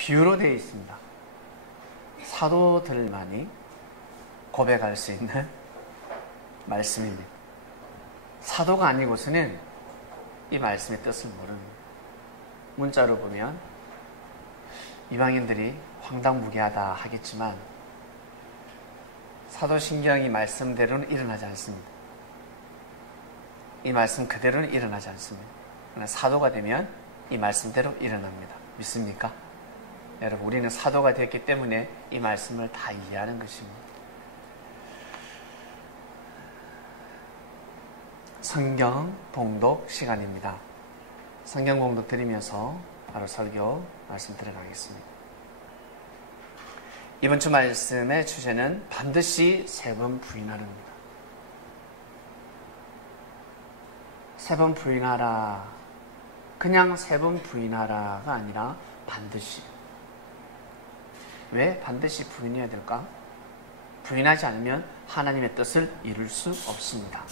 비유로 되어 있습니다. 사도들만이 고백할 수 있는 말씀입니다. 사도가 아니고서는 이 말씀의 뜻을 모릅니다. 문자로 보면 이방인들이 황당무계하다 하겠지만 사도신경이 말씀대로는 일어나지 않습니다. 이 말씀 그대로는 일어나지 않습니다. 그러나 사도가 되면 이 말씀대로 일어납니다. 믿습니까? 여러분, 우리는 사도가 되었기 때문에 이 말씀을 다 이해하는 것입니다. 성경 봉독 시간입니다. 성경 봉독 드리면서 바로 설교 말씀 들어가겠습니다. 이번 주 말씀의 주제는 반드시 세 번 부인하라입니다. 세 번 부인하라. 그냥 세 번 부인하라가 아니라 반드시. 왜 반드시 부인해야 될까? 부인하지 않으면 하나님의 뜻을 이룰 수 없습니다.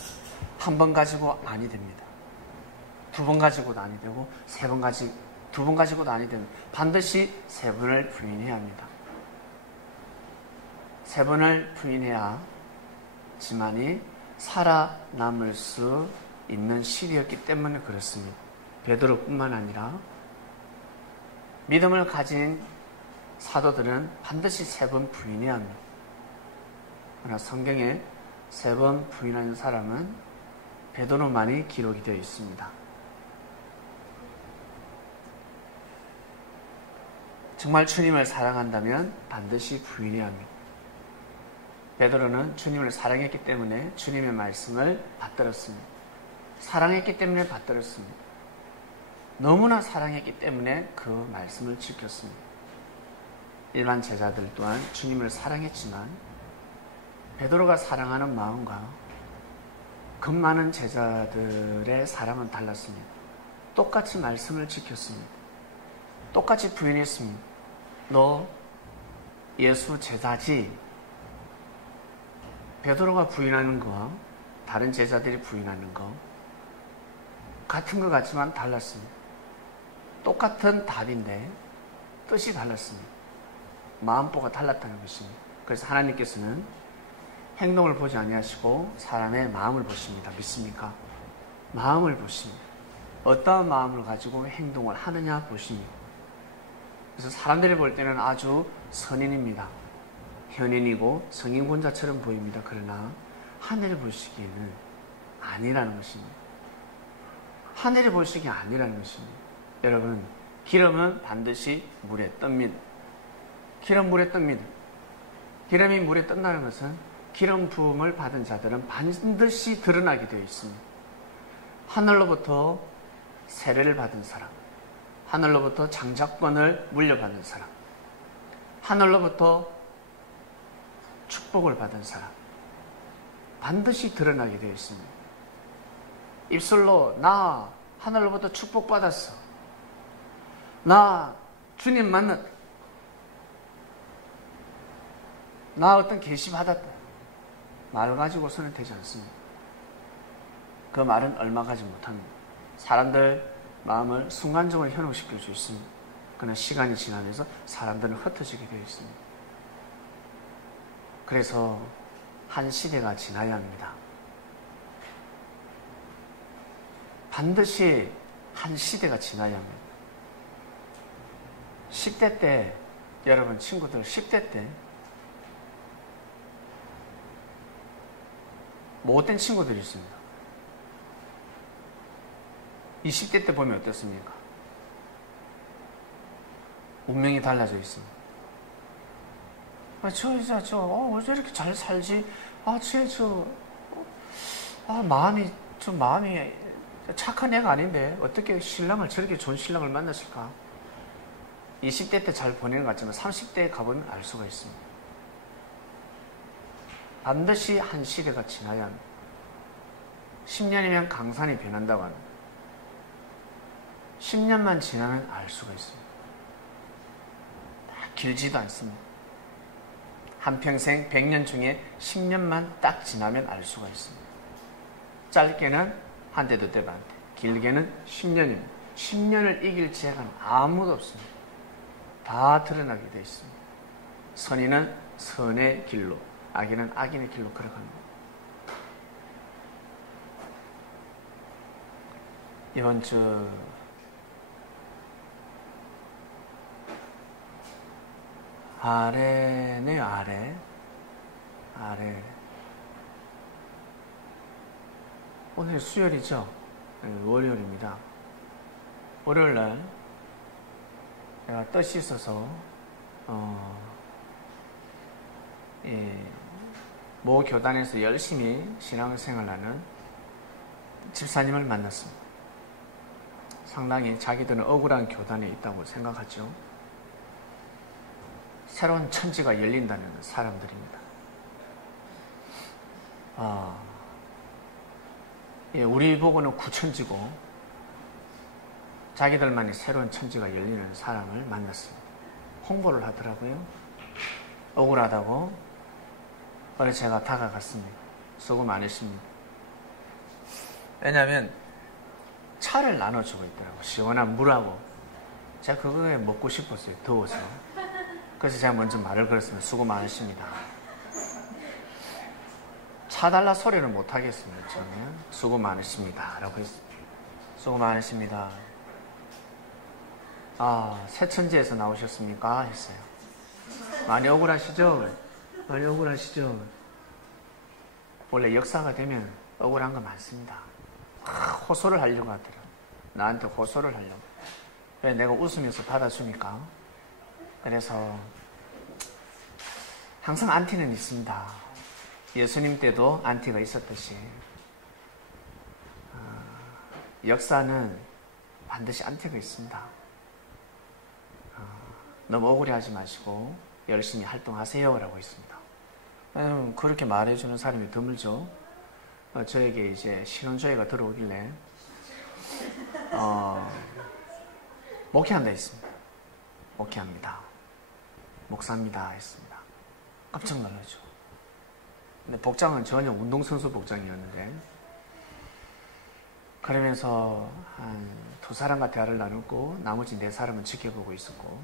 한 번 가지고 아니 됩니다. 두 번 가지고도 아니 되고 두 번 가지고도 아니 됩니다. 반드시 세 번을 부인해야 합니다. 세 번을 부인해야지만이 살아남을 수 있는 시대였기 때문에 그렇습니다. 베드로뿐만 아니라 믿음을 가진 사도들은 반드시 세 번 부인해야 합니다. 그러나 성경에 세 번 부인하는 사람은 베드로만이 기록이 되어 있습니다. 정말 주님을 사랑한다면 반드시 부인해야 합니다. 베드로는 주님을 사랑했기 때문에 주님의 말씀을 받들었습니다. 사랑했기 때문에 받들었습니다. 너무나 사랑했기 때문에 그 말씀을 지켰습니다. 일반 제자들 또한 주님을 사랑했지만 베드로가 사랑하는 마음과 그 많은 제자들의 사랑은 달랐습니다. 똑같이 말씀을 지켰습니다. 똑같이 부인했습니다. 너 예수 제자지? 베드로가 부인하는 거와 다른 제자들이 부인하는 거 같은 것 같지만 달랐습니다. 똑같은 답인데 뜻이 달랐습니다. 마음보가 달랐다는 것입니다. 그래서 하나님께서는 행동을 보지 아니하시고 사람의 마음을 보십니다. 믿습니까? 마음을 보십니다. 어떠한 마음을 가지고 행동을 하느냐 보십니다. 그래서 사람들이 볼 때는 아주 선인입니다. 현인이고 성인군자처럼 보입니다. 그러나 하늘이 보시기에는 아니라는 것입니다. 하늘이 보시기에 아니라는 것입니다. 여러분, 기름은 반드시 물에 뜹니다. 기름 물에 뜹니다. 기름이 물에 뜬다는 것은 기름 부음을 받은 자들은 반드시 드러나게 되어 있습니다. 하늘로부터 세례를 받은 사람, 하늘로부터 장자권을 물려받은 사람, 하늘로부터 축복을 받은 사람, 반드시 드러나게 되어 있습니다. 입술로 나 하늘로부터 축복받았어, 나 주님 만났다, 나 어떤 계시 받았다, 말 가지고서는 되지 않습니다. 그 말은 얼마 가지 못합니다. 사람들 마음을 순간적으로 현혹시킬 수 있습니다. 그러나 시간이 지나면서 사람들은 흩어지게 되어 있습니다. 그래서 한 시대가 지나야 합니다. 반드시 한 시대가 지나야 합니다. 10대 때, 여러분 친구들 10대 때 못된 친구들이 있습니다. 20대 때 보면 어떻습니까? 운명이 달라져 있습니다. 어제 이렇게 잘 살지? 마음이 착한 애가 아닌데 어떻게 신랑을 저렇게 좋은 신랑을 만났을까? 20대 때 잘 보내는 것 같지만 30대에 가보면 알 수가 있습니다. 반드시 한 시대가 지나야 합니다. 10년이면 강산이 변한다고 합니다. 10년만 지나면 알 수가 있습니다. 길지도 않습니다. 한평생 100년 중에 10년만 딱 지나면 알 수가 있습니다. 짧게는 한 대도 되고 한 대, 길게는 10년입니다. 10년을 이길 지혜가 아무도 없습니다. 다 드러나게 되어 있습니다. 선인은 선의 길로, 악인은 악인의 길로 걸어갑니다. 이번 주 아래네요. 아래. 오늘 수요일이죠. 월요일입니다. 월요일날 내가 뜻이 있어서 모 교단에서 열심히 신앙생활하는 집사님을 만났습니다. 상당히 자기들은 억울한 교단에 있다고 생각하죠. 새로운 천지가 열린다는 사람들입니다. 우리 보고는 구천지고 자기들만의 새로운 천지가 열리는 사람을 만났습니다. 홍보를 하더라고요. 억울하다고. 그래서 제가 다가갔습니다. 수고 많으십니다. 왜냐하면 차를 나눠주고 있더라고요. 시원한 물하고. 제가 그거에 먹고 싶었어요. 더워서. 그래서 제가 먼저 말을 걸었습니다. 수고 많으십니다. 차 달라 소리는 못 하겠습니다. 저는 수고 많으십니다. 라고 했습니다. 수고 많으십니다. 새천지에서 나오셨습니까? 했어요. 많이 억울하시죠? 많이 억울하시죠? 원래 역사가 되면 억울한 거 많습니다. 호소를 하려고 하더라고요. 나한테 호소를 하려고. 왜 내가 웃으면서 받아주니까. 그래서 항상 안티는 있습니다. 예수님 때도 안티가 있었듯이 역사는 반드시 안티가 있습니다. 너무 억울해하지 마시고 열심히 활동하세요 라고 했습니다. 그렇게 말해주는 사람이 드물죠. 저에게 이제 신혼조회가 들어오길래 목회한다 했습니다. 목회합니다. 목사입니다 했습니다. 깜짝 놀라죠. 근데 복장은 전혀 운동선수 복장이었는데, 그러면서 한 2사람과 대화를 나누고 나머지 4사람은 지켜보고 있었고,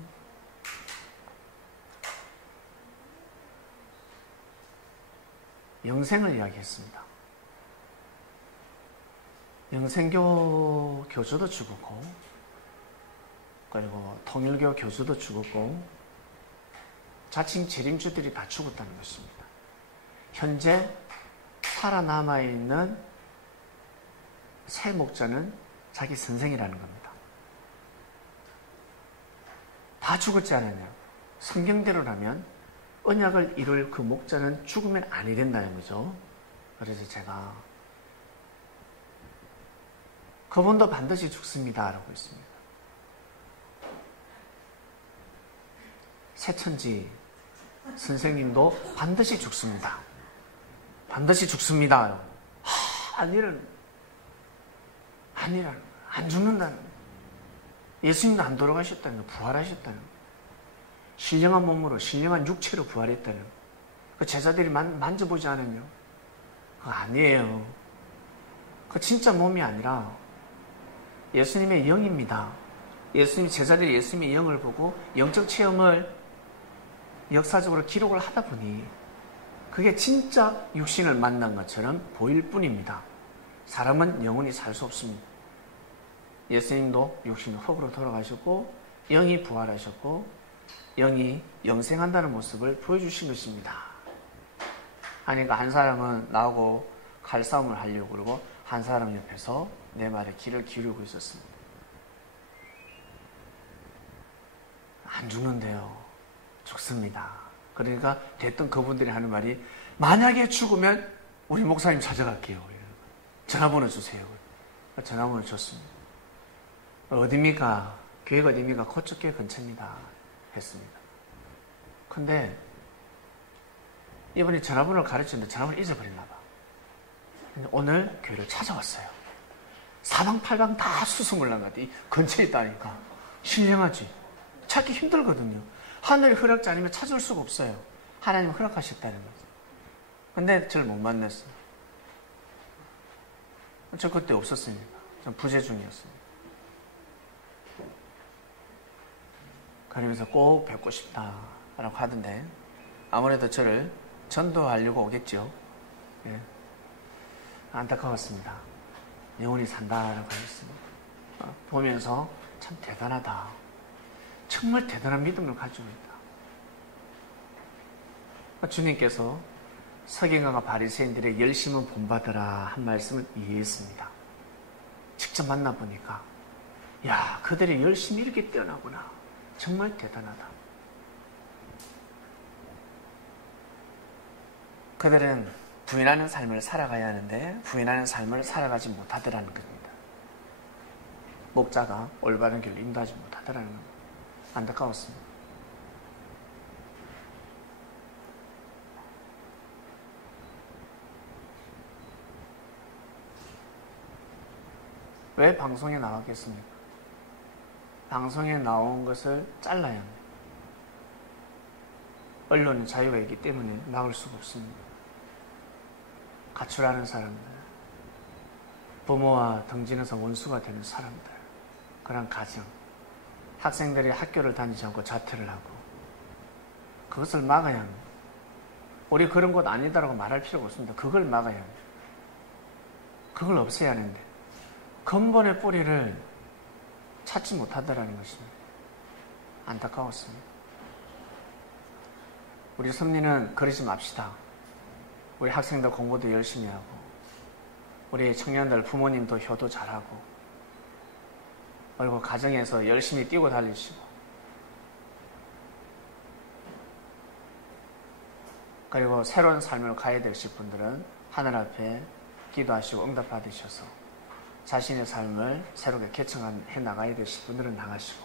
영생을 이야기했습니다. 영생교 교주도 죽었고, 그리고 통일교 교주도 죽었고, 자칭 재림주들이 다 죽었다는 것입니다. 현재 살아남아있는 새 목자는 자기 선생이라는 겁니다. 다 죽었지 않았냐? 성경대로라면 언약을 이룰 그 목자는 죽으면 아니 된다는 거죠. 그래서 제가 그분도 반드시 죽습니다 라고 했습니다. 새천지 선생님도 반드시 죽습니다. 반드시 죽습니다. 아니란, 안 죽는다는 거예요. 예수님도 안 돌아가셨다는 거예요. 부활하셨다는 거예요. 신령한 몸으로, 신령한 육체로 부활했다는 거예요. 그 제자들이 만져보지 않으며, 그거 아니에요. 그 진짜 몸이 아니라 예수님의 영입니다. 예수님, 제자들이 예수님의 영을 보고 영적 체험을 역사적으로 기록을 하다 보니 그게 진짜 육신을 만난 것처럼 보일 뿐입니다. 사람은 영원히 살 수 없습니다. 예수님도 육신 흙으로 돌아가셨고 영이 부활하셨고 영이 영생한다는 모습을 보여주신 것입니다. 하니까 한 사람은 나하고 칼싸움을 하려고 그러고 한 사람 옆에서 내 말에 귀를 기울이고 있었습니다. 안 죽는데요. 죽습니다. 그러니까 됐던 그분들이 하는 말이, 만약에 죽으면 우리 목사님 찾아갈게요. 전화번호 주세요. 전화번호 줬습니다. 어디입니까? 교회가 어디입니까? 그쪽 교회 근처입니다. 했습니다. 근데 이분이 전화번호를 가르쳤는데 전화번호를 잊어버렸나 봐. 오늘 교회를 찾아왔어요. 사방팔방 다 수소문난 것 같아. 이 근처에 있다니까. 신령하지? 찾기 힘들거든요. 하늘의 허락자 아니면 찾을 수가 없어요. 하나님 허락하셨다는 거죠. 근데 저를 못 만났어요. 저 그때 없었습니다. 전 부재 중이었습니다. 그러면서 꼭 뵙고 싶다라고 하던데 아무래도 저를 전도하려고 오겠죠. 예. 안타까웠습니다. 영원히 산다라고 하셨습니다. 보면서 참 대단하다. 정말 대단한 믿음을 가지고 있다. 주님께서 서기관과 바리새인들의 열심은 본받으라 한 말씀을 이해했습니다. 직접 만나보니까 야, 그들의 열심이 이렇게 뛰어나구나. 정말 대단하다. 그들은 부인하는 삶을 살아가야 하는데 부인하는 삶을 살아가지 못하더라는 겁니다. 목자가 올바른 길로 인도하지 못하더라는 겁니다. 안타까웠습니다. 왜 방송에 나왔겠습니까? 방송에 나온 것을 잘라야 합니다. 언론은 자유가 있기 때문에 막을 수가 없습니다. 가출하는 사람들, 부모와 등지면서 원수가 되는 사람들, 그런 가정, 학생들이 학교를 다니지 않고 자퇴를 하고 그것을 막아야 합니다. 우리 그런 곳 아니다라고 말할 필요가 없습니다. 그걸 막아야 합니다. 그걸 없애야 하는데 근본의 뿌리를 찾지 못하더라는 것입니다. 안타까웠습니다. 우리 섭리는 그러지 맙시다. 우리 학생들 공부도 열심히 하고 우리 청년들 부모님도 효도 잘하고 그리고 가정에서 열심히 뛰고 달리시고 그리고 새로운 삶을 가야 되실 분들은 하늘 앞에 기도하시고 응답받으셔서 자신의 삶을 새롭게 개척해 나가야 되실 분들은 나가시고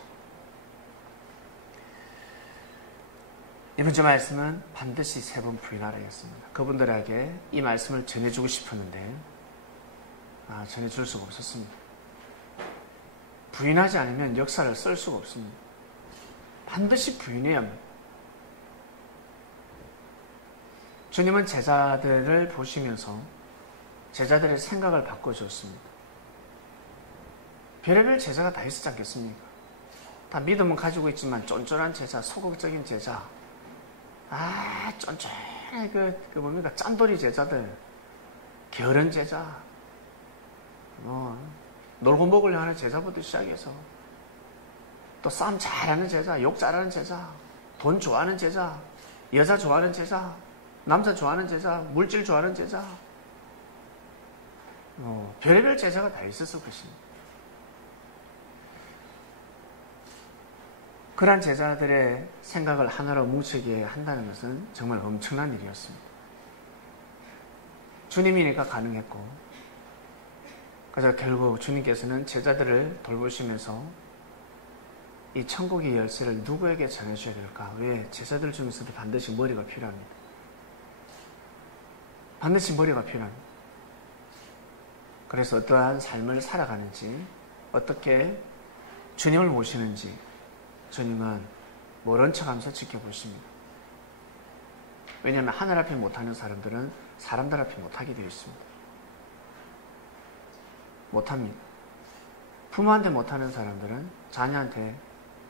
이번 주 말씀은 반드시 3번 부인하라였습니다. 그분들에게 이 말씀을 전해주고 싶었는데 전해줄 수가 없었습니다. 부인하지 않으면 역사를 쓸 수가 없습니다. 반드시 부인해야 합니다. 주님은 제자들을 보시면서 제자들의 생각을 바꿔주었습니다. 별의별 제자가 다 있었지 않겠습니까? 다 믿음은 가지고 있지만 쫀쫀한 제자, 소극적인 제자, 쫀쫀해 뭡니까? 짠돌이 제자들, 게으른 제자, 놀고 먹으려 하는 제자부터 시작해서 또 싸움 잘하는 제자, 욕 잘하는 제자, 돈 좋아하는 제자, 여자 좋아하는 제자, 남자 좋아하는 제자, 물질 좋아하는 제자, 별의별 제자가 다 있었을 것입니다. 그러한 제자들의 생각을 하나로 뭉치게 한다는 것은 정말 엄청난 일이었습니다. 주님이니까 가능했고 그래서 결국 주님께서는 제자들을 돌보시면서 이 천국의 열쇠를 누구에게 전해줘야 될까? 왜? 제자들 중에서도 반드시 머리가 필요합니다. 반드시 머리가 필요합니다. 그래서 어떠한 삶을 살아가는지 어떻게 주님을 모시는지 주님은 모른 척하면서 지켜보십니다. 왜냐하면 하늘 앞에 못하는 사람들은 사람들 앞에 못하게 되어 있습니다. 못합니다. 부모한테 못하는 사람들은 자녀한테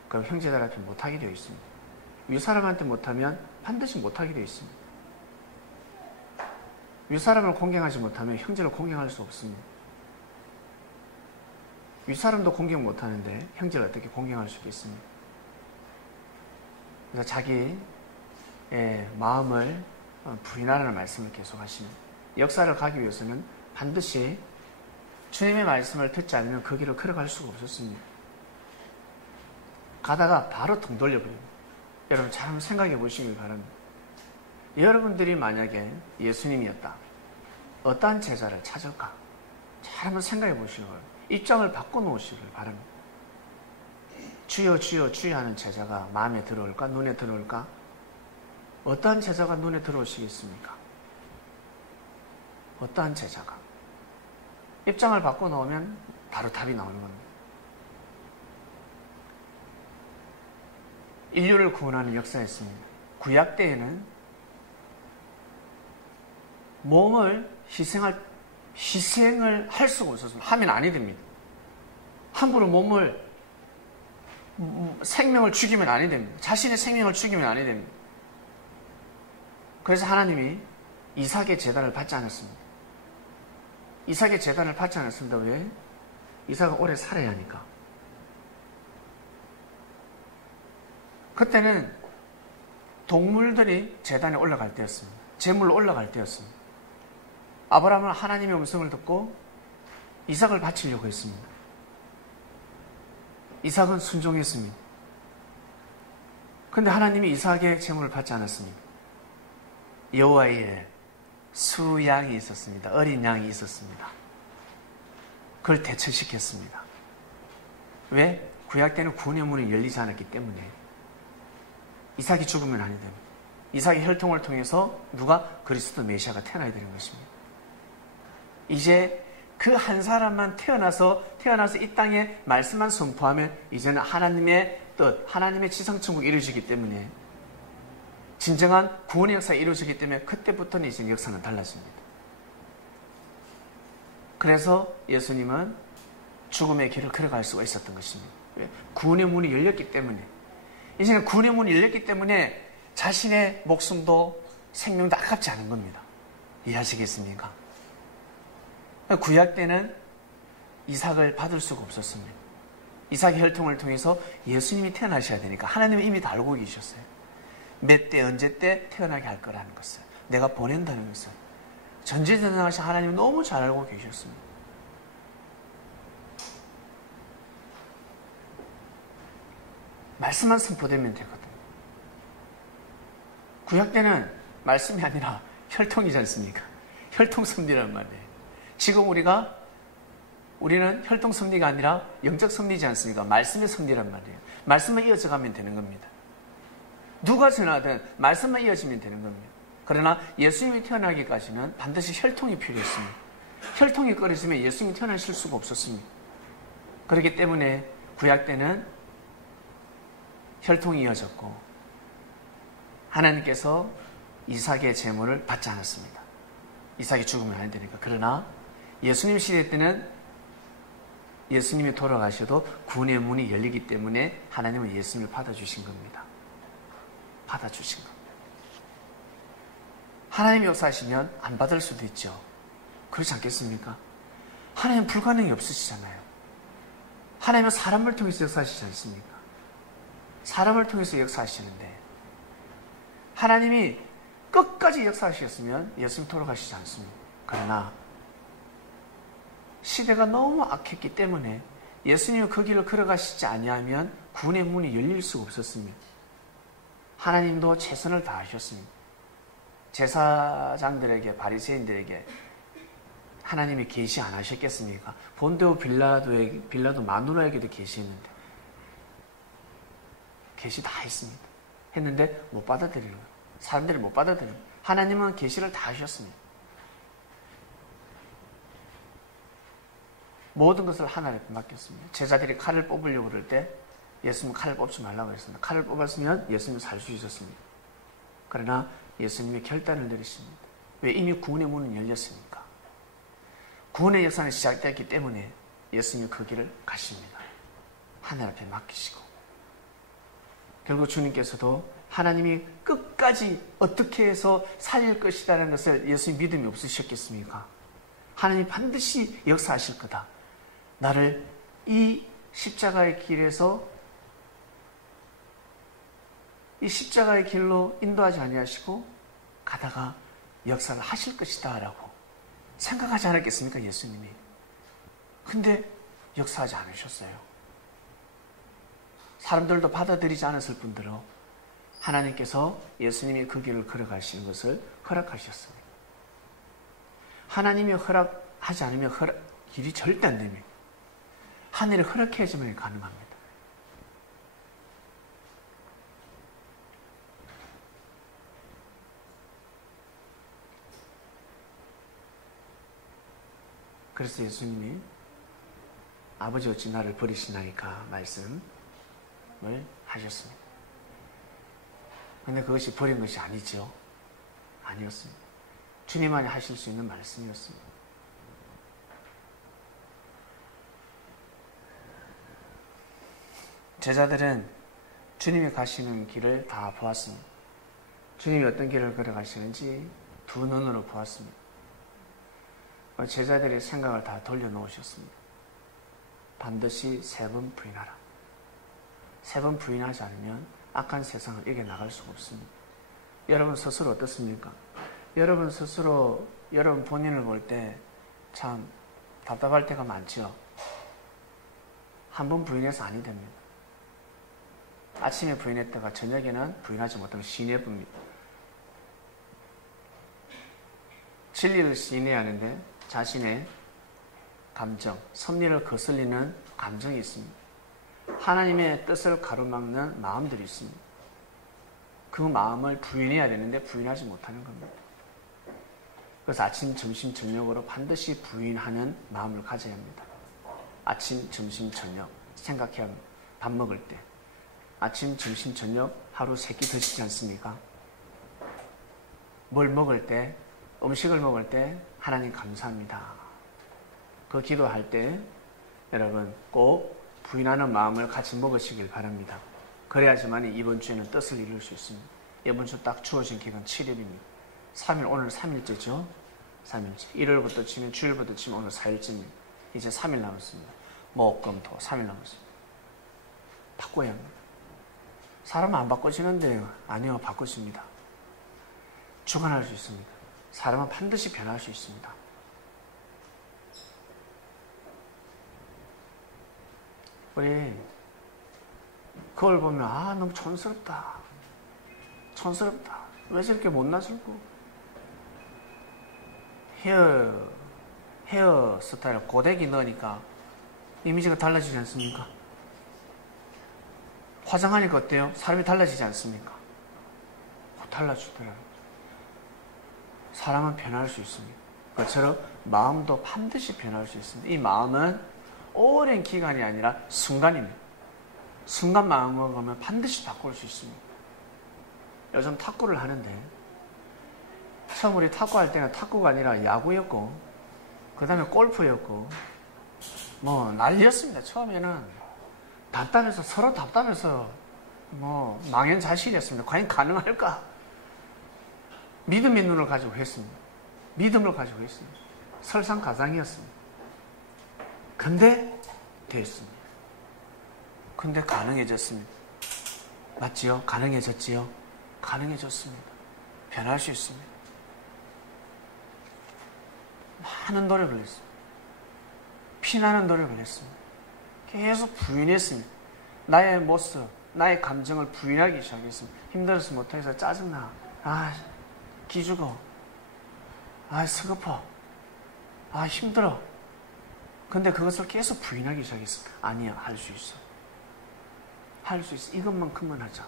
그 형제들 앞에 못하게 되어 있습니다. 윗사람한테 못하면 반드시 못하게 되어 있습니다. 윗사람을 공경하지 못하면 형제를 공경할 수 없습니다. 윗사람도 공경 못하는데 형제를 어떻게 공경할 수 있겠습니까? 그래서 자기의 마음을 부인하라는 말씀을 계속하십니다. 역사를 가기 위해서는 반드시 주님의 말씀을 듣지 않으면 그 길을 걸어갈 수가 없었습니다. 가다가 바로 등 돌려버립니다. 여러분 잘 한번 생각해 보시길 바랍니다. 여러분들이 만약에 예수님이었다. 어떠한 제자를 찾을까? 잘 한번 생각해 보시길 바랍니다. 입장을 바꿔놓으시길 바랍니다. 주여 주여 주여 하는 제자가 마음에 들어올까? 눈에 들어올까? 어떠한 제자가 눈에 들어오시겠습니까? 어떠한 제자가? 입장을 바꿔놓으면 바로 답이 나오는 겁니다. 인류를 구원하는 역사였습니다. 구약 때에는 몸을 희생을 할 수가 없었습니다. 하면 아니 됩니다. 함부로 몸을 생명을 죽이면 아니 됩니다. 자신의 생명을 죽이면 아니 됩니다. 그래서 하나님이 이삭의 제단을 받지 않았습니다. 이삭의 제단을 받지 않았습니다. 왜? 이삭은 오래 살아야 하니까. 그때는 동물들이 제단에 올라갈 때였습니다. 제물로 올라갈 때였습니다. 아브라함은 하나님의 음성을 듣고 이삭을 바치려고 했습니다. 이삭은 순종했습니다. 그런데 하나님이 이삭의 제물을 받지 않았습니다. 여호와의 수양이 있었습니다. 어린 양이 있었습니다. 그걸 대처시켰습니다. 왜? 구약 때는 구원의 문이 열리지 않았기 때문에. 이삭이 죽으면 아니 됩니다. 이삭의 혈통을 통해서 누가? 그리스도 메시아가 태어나야 되는 것입니다. 이제 그 한 사람만 태어나서 이 땅에 말씀만 선포하면 이제는 하나님의 뜻, 하나님의 지상천국이 이루어지기 때문에, 진정한 구원의 역사가 이루어지기 때문에 그때부터는 이제 역사는 달라집니다. 그래서 예수님은 죽음의 길을 걸어갈 수가 있었던 것입니다. 구원의 문이 열렸기 때문에, 이제는 구원의 문이 열렸기 때문에 자신의 목숨도 생명도 아깝지 않은 겁니다. 이해하시겠습니까? 구약 때는 이삭을 받을 수가 없었습니다. 이삭의 혈통을 통해서 예수님이 태어나셔야 되니까 하나님은 이미 다 알고 계셨어요. 몇 때 언제 때 태어나게 할 거라는 것을, 내가 보낸다는 것을 전지전능하신 하나님은 너무 잘 알고 계셨습니다. 말씀만 선포되면 되거든요. 구약 때는 말씀이 아니라 혈통이지 않습니까? 혈통 섭리란 말이에요. 지금 우리는 혈통 섭리가 아니라 영적 섭리지 않습니까? 말씀의 섭리란 말이에요. 말씀만 이어져 가면 되는 겁니다. 누가 전하든 말씀만 이어지면 되는 겁니다. 그러나 예수님이 태어나기까지는 반드시 혈통이 필요했습니다. 혈통이 끊어지면 예수님이 태어나실 수가 없었습니다. 그렇기 때문에 구약 때는 혈통이 이어졌고 하나님께서 이삭의 제물을 받지 않았습니다. 이삭이 죽으면 안 되니까. 그러나 예수님 시대 때는 예수님이 돌아가셔도 구원의 문이 열리기 때문에 하나님은 예수님을 받아주신 겁니다. 받아주신 겁니다. 하나님이 역사하시면 안 받을 수도 있죠. 그렇지 않겠습니까? 하나님은 불가능이 없으시잖아요. 하나님은 사람을 통해서 역사하시지 않습니까? 사람을 통해서 역사하시는데 하나님이 끝까지 역사하셨으면 예수님 돌아가시지 않습니다. 그러나 시대가 너무 악했기 때문에 예수님이 그 길을 걸어가시지 아니하면 구원의 문이 열릴 수가 없었습니다. 하나님도 최선을 다하셨습니다. 제사장들에게, 바리새인들에게 하나님이 계시 안 하셨겠습니까? 본데오 빌라도 마누라에게도 계시했는데 계시 다 했습니다. 했는데 못 받아들이는 거예요. 사람들이 못 받아들이는 거예요. 하나님은 계시를 다 하셨습니다. 모든 것을 하나님께 맡겼습니다. 제자들이 칼을 뽑으려고 그럴 때 예수님은 칼을 뽑지 말라고 했습니다. 칼을 뽑았으면 예수님은 살 수 있었습니다. 그러나 예수님이 결단을 내리십니다. 왜? 이미 구원의 문은 열렸으니까. 구원의 역사는 시작되었기 때문에 예수님이 그 길을 가십니다. 하늘 앞에 맡기시고. 결국 주님께서도 하나님이 끝까지 어떻게 해서 살릴 것이라는 것을 예수님 믿음이 없으셨겠습니까? 하나님이 반드시 역사하실 거다. 나를 이 십자가의 길에서 이 십자가의 길로 인도하지 아니하시고 가다가 역사를 하실 것이다 라고 생각하지 않았겠습니까? 예수님이. 근데 역사하지 않으셨어요. 사람들도 받아들이지 않았을 뿐더러 하나님께서 예수님이 그 길을 걸어가시는 것을 허락하셨습니다. 하나님이 허락하지 않으면 길이 절대 안 됩니다. 하늘이 허락해야지만 가능합니다. 그래서 예수님이 아버지 어찌 나를 버리시나이까 말씀을 하셨습니다. 그런데 그것이 버린 것이 아니죠. 아니었습니다. 주님만이 하실 수 있는 말씀이었습니다. 제자들은 주님이 가시는 길을 다 보았습니다. 주님이 어떤 길을 걸어가시는지 두 눈으로 보았습니다. 제자들이 생각을 다 돌려놓으셨습니다. 반드시 3번 부인하라. 3번 부인하지 않으면 악한 세상을 이겨나갈 수가 없습니다. 여러분 스스로 어떻습니까? 여러분 스스로 여러분 본인을 볼 때 참 답답할 때가 많죠. 한 번 부인해서 아니 됩니다. 아침에 부인했다가 저녁에는 부인하지 못하면 시인해봅니다. 진리를 시인해야 하는데 자신의 감정, 섭리를 거슬리는 감정이 있습니다. 하나님의 뜻을 가로막는 마음들이 있습니다. 그 마음을 부인해야 되는데 부인하지 못하는 겁니다. 그래서 아침, 점심, 저녁으로 반드시 부인하는 마음을 가져야 합니다. 아침, 점심, 저녁 생각해야 합니다. 밥 먹을 때 아침, 점심, 저녁 하루 3끼 드시지 않습니까? 뭘 먹을 때, 음식을 먹을 때 하나님 감사합니다. 그 기도할 때 여러분 꼭 부인하는 마음을 같이 먹으시길 바랍니다. 그래야지만 이번 주에는 뜻을 이룰 수 있습니다. 이번 주 딱 주어진 기간 7일입니다. 3일, 오늘 3일째죠? 3일째. 1월부터 치면 주일부터 치면 오늘 4일째입니다. 이제 3일 남았습니다. 목, 금, 토 3일 남았습니다. 바꿔야 합니다. 사람은 안 바꿔지는데요. 아니요, 바꿔집니다. 주관할 수 있습니다. 사람은 반드시 변할 수 있습니다. 우리 그걸 보면 너무 촌스럽다. 촌스럽다. 왜 저렇게 못나들고 헤어 스타일 고데기 넣으니까 이미지가 달라지지 않습니까? 화장하니까 어때요? 사람이 달라지지 않습니까? 달라지더라고요. 사람은 변할 수 있습니다. 그처럼 마음도 반드시 변할 수 있습니다. 이 마음은 오랜 기간이 아니라 순간입니다. 순간 마음을 보면 반드시 바꿀 수 있습니다. 요즘 탁구를 하는데 처음 우리 탁구할 때는 탁구가 아니라 야구였고 그 다음에 골프였고 뭐 난리였습니다. 처음에는 답답해서 서로 답답해서 뭐 망연자실이었습니다. 과연 가능할까? 믿음의 눈을 가지고 했습니다. 믿음을 가지고 했습니다. 설상가상이었습니다. 근데 됐습니다. 근데 가능해졌습니다. 맞지요? 가능해졌지요? 가능해졌습니다. 변할 수 있습니다. 많은 노력을 했습니다. 피나는 노력을 했습니다. 계속 부인했습니다. 나의 모습, 나의 감정을 부인하기 시작했습니다. 힘들어서 못해서 짜증나. 기죽어. 서글퍼. 힘들어. 근데 그것을 계속 부인하기 시작했습니다. 아니야, 할 수 있어. 할 수 있어. 이것만큼만 하자.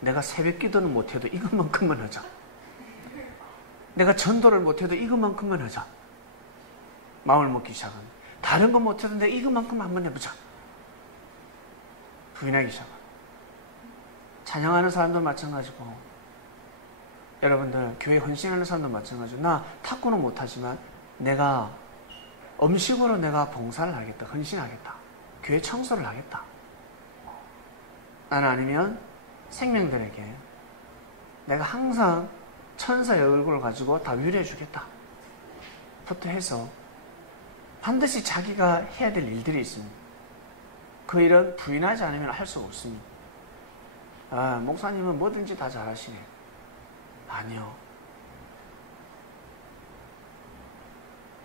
내가 새벽 기도는 못해도 이것만큼만 하자. 내가 전도를 못해도 이것만큼만 하자. 마음을 먹기 시작합니다. 다른 건 못해도 내가 이것만큼 한번 해보자. 부인하기 시작합니다. 찬양하는 사람도 마찬가지고 여러분들 교회 헌신하는 사람도 마찬가지고 나 탁구는 못하지만 내가 음식으로 내가 봉사를 하겠다. 헌신하겠다. 교회 청소를 하겠다. 나는 아니면 생명들에게 내가 항상 천사의 얼굴을 가지고 다 위로해 주겠다. 부터 해서 반드시 자기가 해야 될 일들이 있습니다. 그 일은 부인하지 않으면 할 수가 없습니다. 목사님은 뭐든지 다 잘하시네. 아니요.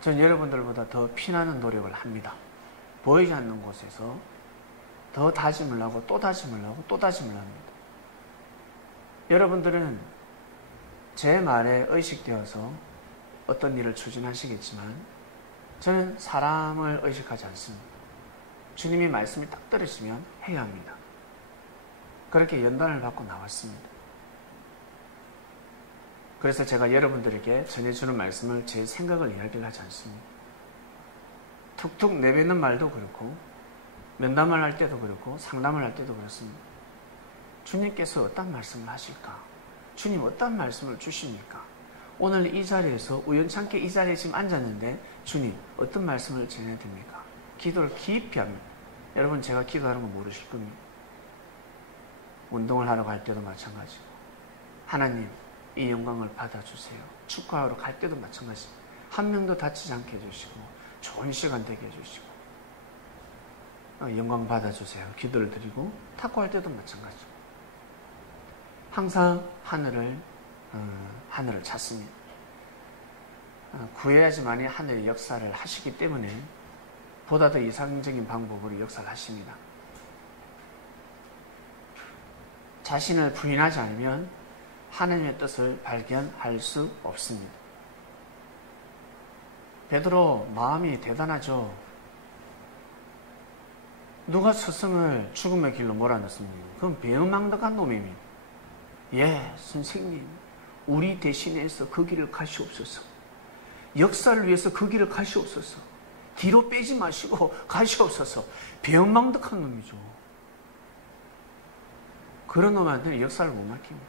전 여러분들보다 더 피나는 노력을 합니다. 보이지 않는 곳에서 더 다짐을 하고 또 다짐을 하고 또 다짐을 합니다. 여러분들은 제 말에 의식되어서 어떤 일을 추진하시겠지만 저는 사람을 의식하지 않습니다. 주님의 말씀이 딱 떨어지면 해야 합니다. 그렇게 연단을 받고 나왔습니다. 그래서 제가 여러분들에게 전해주는 말씀을 제 생각을 이야기를 하지 않습니다. 툭툭 내뱉는 말도 그렇고 면담을 할 때도 그렇고 상담을 할 때도 그렇습니다. 주님께서 어떤 말씀을 하실까? 주님 어떤 말씀을 주십니까? 오늘 이 자리에서 우연찮게 이 자리에 지금 앉았는데 주님 어떤 말씀을 전해야 됩니까? 기도를 깊이 합니다. 여러분 제가 기도하는 거 모르실 겁니다. 운동을 하러 갈 때도 마찬가지고 하나님 이 영광을 받아주세요. 축구하러 갈 때도 마찬가지입니다. 한 명도 다치지 않게 해주시고 좋은 시간 되게 해주시고 영광 받아주세요. 기도를 드리고 탁구할 때도 마찬가지고 항상 하늘을 찾습니다. 구해야지만이 하늘의 역사를 하시기 때문에 보다 더 이상적인 방법으로 역사를 하십니다. 자신을 부인하지 않으면 하나님의 뜻을 발견할 수 없습니다. 베드로 마음이 대단하죠. 누가 스승을 죽음의 길로 몰아넣습니까? 그건 배은망덕한 놈입니다. 예, 선생님, 우리 대신해서 그 길을 가시옵소서. 역사를 위해서 그 길을 가시옵소서. 뒤로 빼지 마시고 가시옵소서. 배은망덕한 놈이죠. 그런 놈한테는 역사를 못 맡깁니다.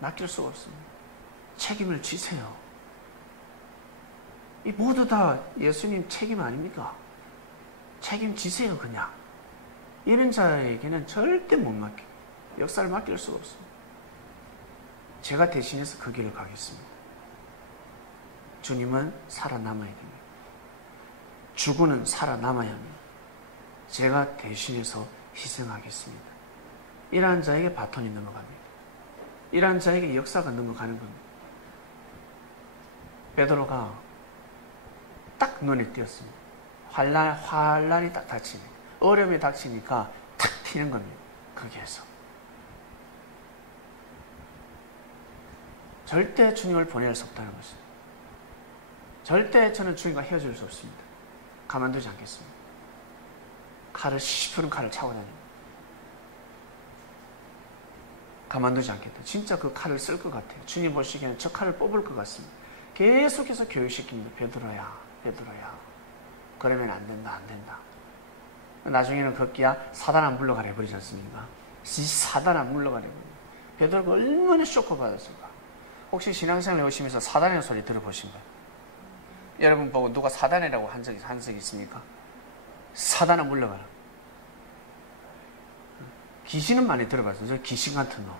맡길 수가 없습니다. 책임을 지세요. 이 모두 다 예수님 책임 아닙니까? 책임지세요 그냥. 이런 자에게는 절대 못 맡겨요. 역사를 맡길 수가 없습니다. 제가 대신해서 그 길을 가겠습니다. 주님은 살아남아야 됩니다. 주군은 살아남아야 합니다. 제가 대신해서 희생하겠습니다. 이러한 자에게 바톤이 넘어갑니다. 이러한 자에게 역사가 넘어가는 겁니다. 베드로가 딱 눈에 띄었습니다. 환란이 딱 닥치니까, 어려움이 닥치니까 탁 튀는 겁니다. 거기에서. 절대 주님을 보낼 수 없다는 것입니다. 절대 저는 주님과 헤어질 수 없습니다. 가만두지 않겠습니다. 칼을 시푸른 칼을 차고 다닙니다. 가만두지 않겠다. 진짜 그 칼을 쓸 것 같아요. 주님 보시기에는 저 칼을 뽑을 것 같습니다. 계속해서 교육시킵니다. 베드로야, 베드로야. 그러면 안 된다, 안 된다. 나중에는 걷기야 사단 안 물러가래 버리지 않습니까? 사단 안 물러가래 버립니다. 베드로가 얼마나 쇼크받았을까. 혹시 신앙생활 해오시면서 사단의 소리 들어보신가요? 여러분 보고 누가 사단이라고 한 적이 있습니까? 사단은 물러가라. 귀신은 많이 들어봤어요. 저 귀신 같은 놈.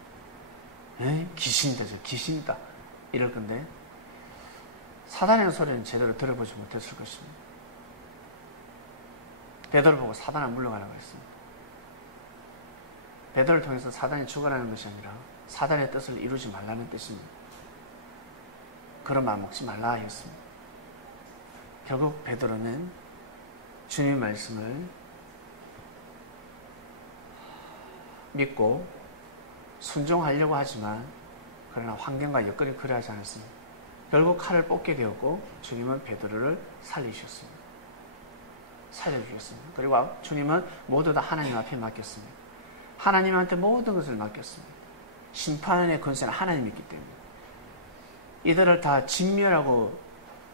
귀신이다, 저 귀신이다. 이럴 건데 사단의 소리는 제대로 들어보지 못했을 것입니다. 베드로를 보고 사단은 물러가라고 했습니다. 베드로를 통해서 사단이 죽어나는 것이 아니라 사단의 뜻을 이루지 말라는 뜻입니다. 그런 마음 먹지 말라 했습니다. 결국 베드로는 주님의 말씀을 믿고 순종하려고 하지만 그러나 환경과 여건이 그리하지 않았습니다. 결국 칼을 뽑게 되었고 주님은 베드로를 살리셨습니다. 살려주셨습니다. 그리고 주님은 모두 다 하나님 앞에 맡겼습니다. 하나님한테 모든 것을 맡겼습니다. 심판의 권세는 하나님이 있기 때문에 이들을 다 진멸하고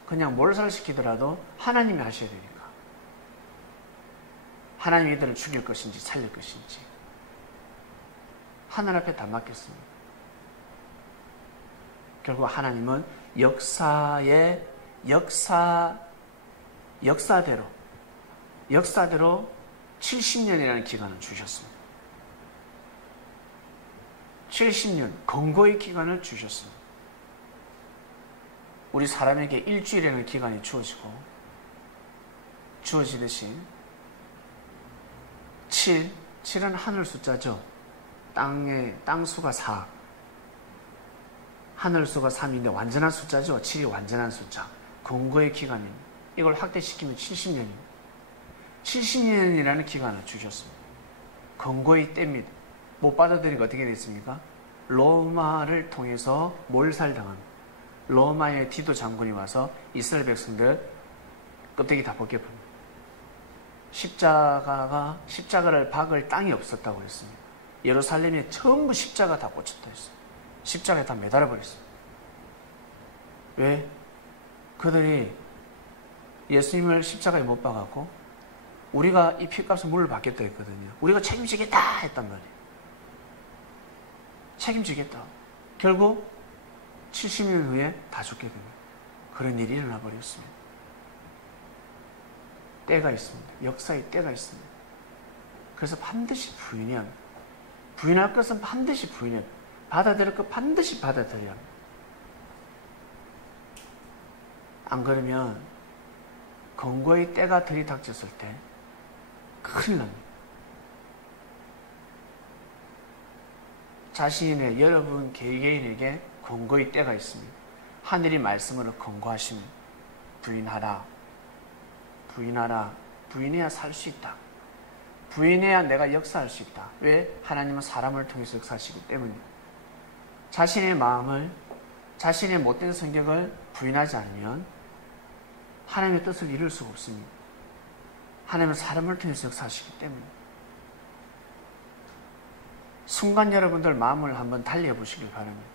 그냥 몰살시키더라도 하나님이 하셔야 되니까 하나님이 이들을 죽일 것인지 살릴 것인지 하늘 앞에 다 맡겼습니다. 결국 하나님은 역사대로 70년이라는 기간을 주셨습니다. 70년 권고의 기간을 주셨습니다. 우리 사람에게 일주일이라는 기간이 주어지듯이 7은 하늘 숫자죠. 땅수가 4, 하늘 수가 3인데 완전한 숫자죠. 7이 완전한 숫자. 권고의 기간입니다. 이걸 확대시키면 70년입니다. 70년이라는 기간을 주셨습니다. 권고의 때입니다. 못 받아들이니까 어떻게 됐습니까? 로마를 통해서 몰살당합니다. 로마의 디도 장군이 와서 이스라엘 백성들 껍데기 다 벗겨버립니다. 십자가를 박을 땅이 없었다고 했습니다. 예루살렘에 전부 십자가 다 꽂혔다 했어요. 십자가에 다 매달아 버렸어요. 왜? 그들이 예수님을 십자가에 못 박았고 우리가 이 피값을 물을 받겠다 했거든요. 우리가 책임지겠다 했단 말이에요. 책임지겠다. 결국 70년 후에 다 죽게 됩니다. 그런 일이 일어나 버렸습니다. 때가 있습니다. 역사의 때가 있습니다. 그래서 반드시 부인해야 합니다. 부인할 것은 반드시 부인해야 합니다. 받아들일 것 반드시 받아들여야 합니다. 안 그러면 권고의 때가 들이닥쳤을 때 큰일 납니다. 자신의 여러분 개개인에게 권고의 때가 있습니다. 하늘이 말씀으로 권고하시면 부인하라. 부인하라. 부인해야 살 수 있다. 부인해야 내가 역사할 수 있다. 왜? 하나님은 사람을 통해서 역사하시기 때문입니다. 자신의 마음을, 자신의 못된 성격을 부인하지 않으면 하나님의 뜻을 이룰 수가 없습니다. 하나님은 사람을 통해서 역사하시기 때문입니다. 순간 여러분들 마음을 한번 달리해 보시길 바랍니다.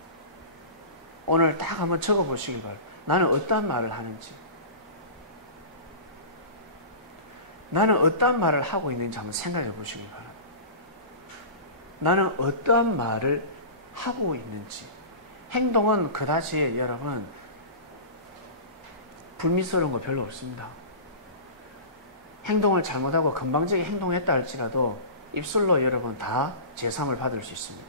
오늘 딱 한번 적어 보시길 바랍니다. 나는 어떤 말을 하는지, 나는 어떤 말을 하고 있는지 한번 생각해 보시길 바랍니다. 나는 어떤 말을 하고 있는지. 행동은 그다지 여러분 불미스러운 거 별로 없습니다. 행동을 잘못하고 건방지게 행동했다 할지라도 입술로 여러분 다 제삼을 받을 수 있습니다.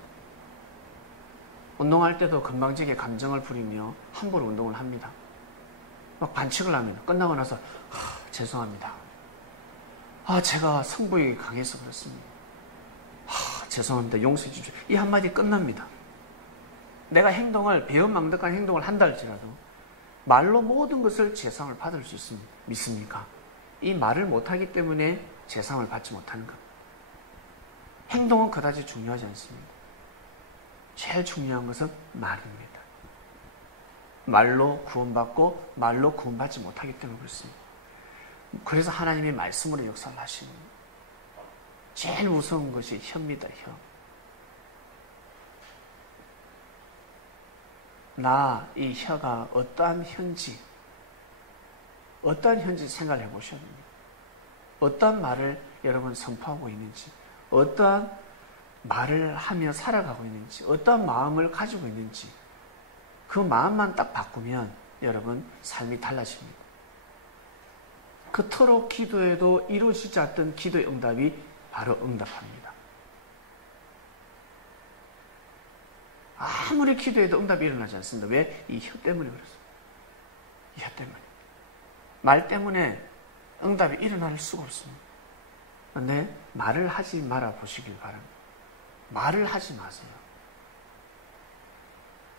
운동할 때도 건방지게 감정을 부리며 함부로 운동을 합니다. 막 반칙을 합니다. 끝나고 나서 죄송합니다. 제가 성부에 강해서 그렇습니다. 죄송합니다. 용서해 주십시오. 이 한마디 끝납니다. 내가 행동을 배은망덕한 행동을 한다 할지라도 말로 모든 것을 제삼을 받을 수 있습니다. 믿습니까? 이 말을 못하기 때문에 제삼을 받지 못하는 것. 행동은 그다지 중요하지 않습니다. 제일 중요한 것은 말입니다. 말로 구원받고 말로 구원받지 못하기 때문에 그렇습니다. 그래서 하나님이 말씀으로 역사를 하시는 거예요. 제일 무서운 것이 혀입니다. 혀. 이 혀가 어떠한 혀인지 생각을 해보셔야 됩니다. 어떠한 말을 여러분 선포하고 있는지, 어떠한 말을 하며 살아가고 있는지, 어떠한 마음을 가지고 있는지, 그 마음만 딱 바꾸면 여러분 삶이 달라집니다. 그토록 기도해도 이루어지지 않던 기도의 응답이 바로 응답합니다. 아무리 기도해도 응답이 일어나지 않습니다. 왜? 이 혀 때문에 그렇습니다. 이 혀 때문에. 말 때문에 응답이 일어날 수가 없습니다. 그런데 말을 하지 말아 보시길 바랍니다. 말을 하지 마세요.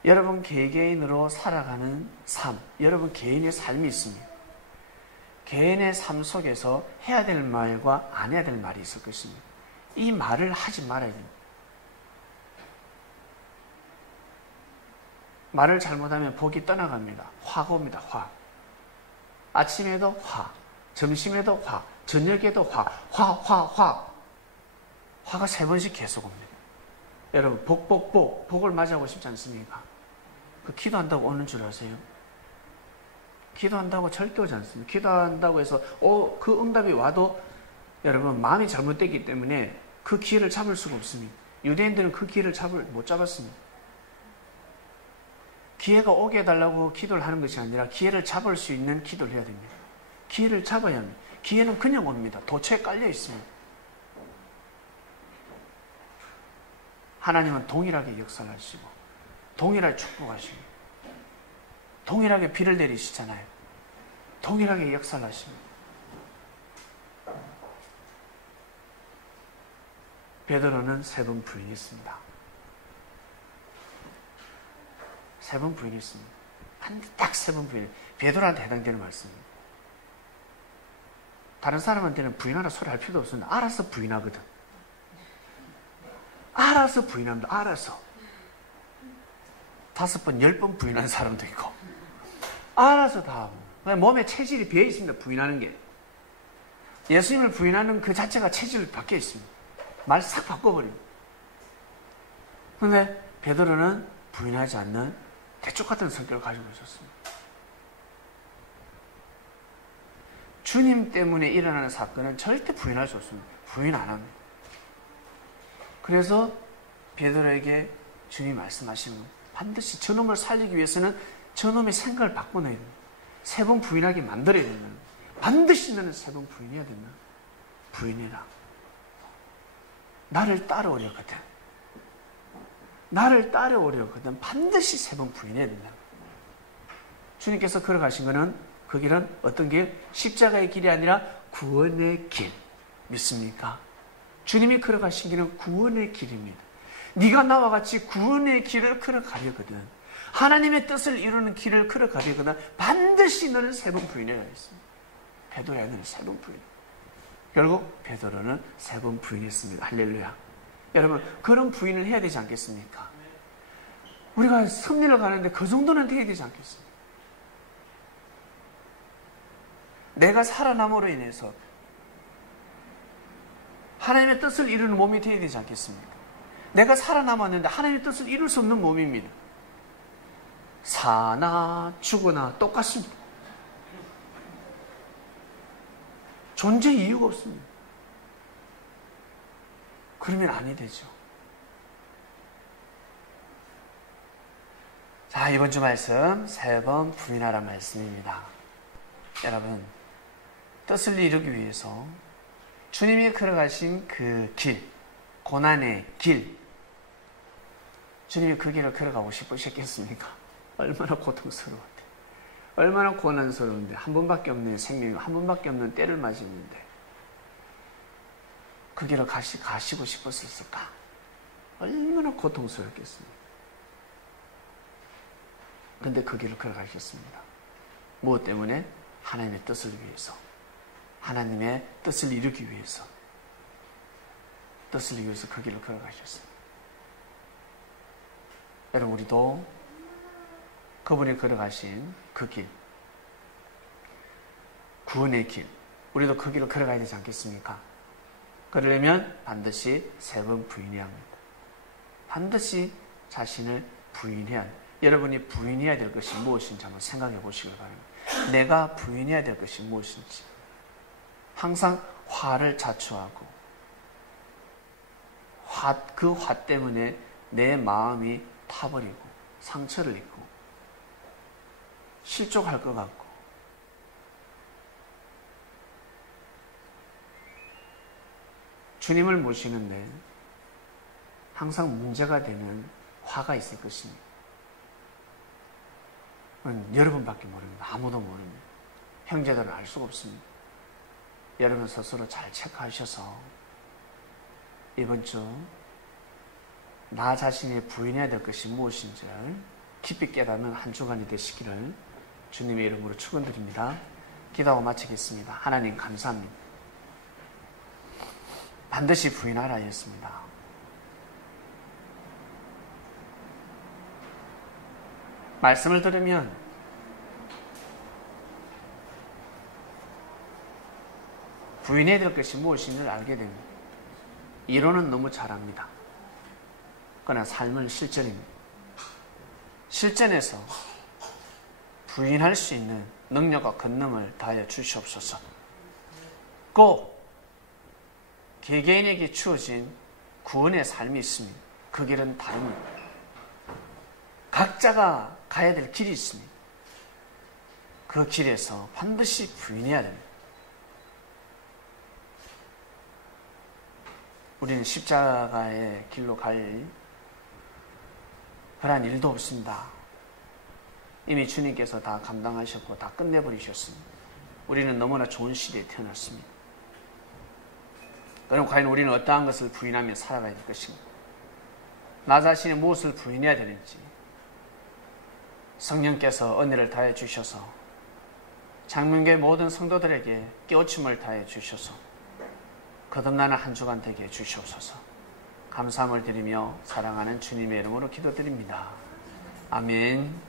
여러분 개개인으로 살아가는 삶, 여러분 개인의 삶이 있습니다. 개인의 삶 속에서 해야 될 말과 안 해야 될 말이 있을 것입니다. 이 말을 하지 말아야 됩니다. 말을 잘못하면 복이 떠나갑니다. 화가 옵니다. 화. 아침에도 화, 점심에도 화, 저녁에도 화. 화가 3번씩 계속 옵니다. 여러분 복을 맞이하고 싶지 않습니까? 그 기도한다고 오는 줄 아세요? 기도한다고 절대 오지 않습니다. 기도한다고 해서 그 응답이 와도 여러분 마음이 잘못됐기 때문에 그 기회를 잡을 수가 없습니다. 유대인들은 그 기회를 못 잡았습니다. 기회가 오게 해달라고 기도를 하는 것이 아니라 기회를 잡을 수 있는 기도를 해야 됩니다. 기회를 잡아야 합니다. 기회는 그냥 옵니다. 도처에 깔려 있습니다. 하나님은 동일하게 역사를 하시고 동일하게 축복하시고 동일하게 비를 내리시잖아요. 동일하게 역사를 하십니다. 베드로는 3번 부인했습니다. 3번 부인했습니다. 딱 3번 부인. 베드로한테 해당되는 말씀입니다. 다른 사람한테는 부인하라 소리 할 필요도 없습니다. 알아서 부인하거든. 알아서 부인합니다. 알아서. 5번, 10번 부인하는 사람도 있고. 알아서 다 하고. 몸에 체질이 배어 있습니다. 부인하는 게. 예수님을 부인하는 그 자체가 체질 바뀌어 있습니다. 말 싹 바꿔버립니다. 그런데 베드로는 부인하지 않는 대쪽 같은 성격을 가지고 있었습니다. 주님 때문에 일어나는 사건은 절대 부인할 수 없습니다. 부인 안 합니다. 그래서 베드로에게 주님이 말씀하시는 거예요. 반드시 저놈을 살리기 위해서는 저놈의 생각을 바꿔내야 됩니다. 3번 부인하게 만들어야 된다는 거예요. 반드시 너는 세 번 부인해야 된다. 부인해라. 나를 따라오려거든. 나를 따라오려거든. 반드시 세 번 부인해야 된다. 주님께서 걸어가신 것은 그 길은 어떤 길? 십자가의 길이 아니라 구원의 길. 믿습니까? 주님이 걸어가신 길은 구원의 길입니다. 네가 나와 같이 구원의 길을 걸어가려거든. 하나님의 뜻을 이루는 길을 걸어가려거든. 반드시 너는 세 번 부인해야 했습니다. 베드로야 너는 세 번 부인. 결국 베드로는 세 번 부인했습니다. 할렐루야. 여러분 그런 부인을 해야 되지 않겠습니까? 우리가 섭리를 가는데 그 정도는 해야 되지 않겠습니까? 내가 살아남으로 인해서 하나님의 뜻을 이루는 몸이 되어야 되지 않겠습니까? 내가 살아남았는데 하나님의 뜻을 이룰 수 없는 몸입니다. 사나 죽으나 똑같습니다. 존재 이유가 없습니다. 그러면 아니 되죠. 자, 이번 주 말씀 세 번 부인하라는 말씀입니다. 여러분, 뜻을 이루기 위해서 주님이 걸어가신 그 길, 고난의 길, 주님이 그 길을 걸어가고 싶으셨겠습니까? 얼마나 고통스러운데, 얼마나 고난스러운데, 한 번밖에 없는 생명, 한 번밖에 없는 때를 맞았는데 그 길을 가시고 싶었을까? 얼마나 고통스럽겠습니까? 그런데 그 길을 걸어가셨습니다. 무엇 때문에? 하나님의 뜻을 위해서, 하나님의 뜻을 이루기 위해서, 뜻을 이루기 위해서 그 길을 걸어가셨습니다. 여러분, 우리도 그분이 걸어가신 그 길, 구원의 길, 우리도 그 길을 걸어가야 되지 않겠습니까? 그러려면 반드시 세 번 부인해야 합니다. 반드시 자신을 부인해야 합니다. 여러분이 부인해야 될 것이 무엇인지 한번 생각해 보시길 바랍니다. 내가 부인해야 될 것이 무엇인지. 항상 화를 자초하고 그 화 때문에 내 마음이 타버리고 상처를 입고 실족할 것 같고 주님을 모시는데 항상 문제가 되는 화가 있을 것입니다. 여러분밖에 모릅니다. 아무도 모릅니다. 형제들은 알 수가 없습니다. 여러분 스스로 잘 체크하셔서 이번 주 나 자신이 부인해야 될 것이 무엇인지를 깊이 깨닫는 한 주간이 되시기를 주님의 이름으로 축원드립니다. 기도하고 마치겠습니다. 하나님 감사합니다. 반드시 부인하라 했습니다. 말씀을 들으면 부인해야 될 것이 무엇인지를 알게 됩니다. 이론은 너무 잘합니다. 그러나 삶은 실전입니다. 실전에서 부인할 수 있는 능력과 권능을 다하여 주시옵소서. 꼭 개개인에게 주어진 구원의 삶이 있습니다. 그 길은 다릅니다. 각자가 가야 될 길이 있습니다. 그 길에서 반드시 부인해야 됩니다. 우리는 십자가의 길로 갈 그런 일도 없습니다. 이미 주님께서 다 감당하셨고 다 끝내버리셨습니다. 우리는 너무나 좋은 시대에 태어났습니다. 그럼 과연 우리는 어떠한 것을 부인하며 살아가야 될 것인가? 나 자신이 무엇을 부인해야 되는지 성령께서 은혜를 다해 주셔서 장명교회 모든 성도들에게 깨우침을 다해 주셔서 거듭나는 한 주간 되게 해 주시옵소서. 감사함을 드리며 사랑하는 주님의 이름으로 기도드립니다. 아멘.